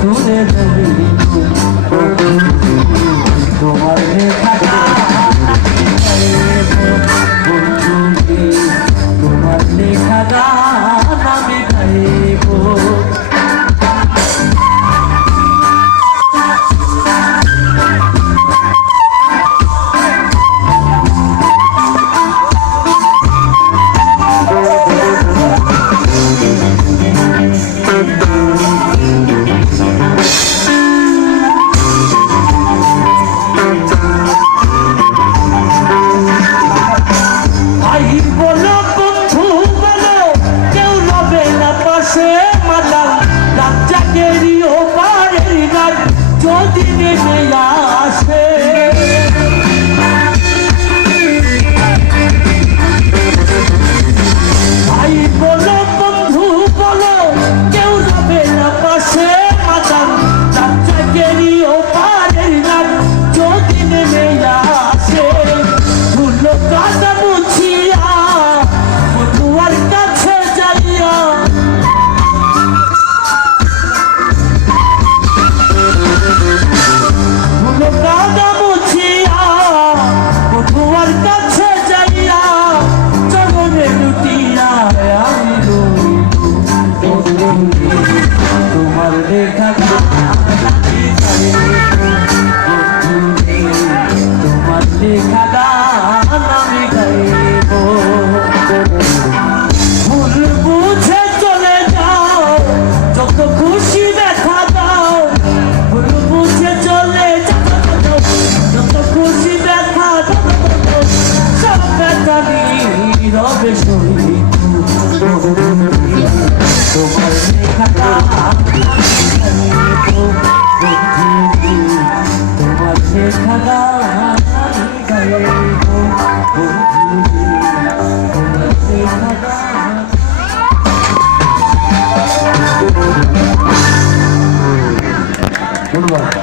দূরে রইব তোমার লেখা বন্ধুরে তোমার লেখা গান আমি গাইব যদি নেমে আসে ভাই বলো বন্ধু বলো কেউ যাবে না পাশে মাতাল চাচাগেরিও পারে না যদি নেমে আসে ধুলো কাদা মুছিয়া বন্ধুয়ার কাছে যাইয়া কাদা মুছিয়া বন্ধুয়ার কাছে যাইয়া চরণে লুটিয়া আমি তোমার লেখা তোমার লেখা গান আমি গাইব ভুল বুঝে চলে যাও যত খুশি দেখা দাও ভুল বুঝে চলে যাও যত খুশি দেখা দাও সব ব্যথা নীরবে সহিত তোমার লেখা গান তোমার লেখা গান গাইব তোমার লেখা গান ধন্যবাদ।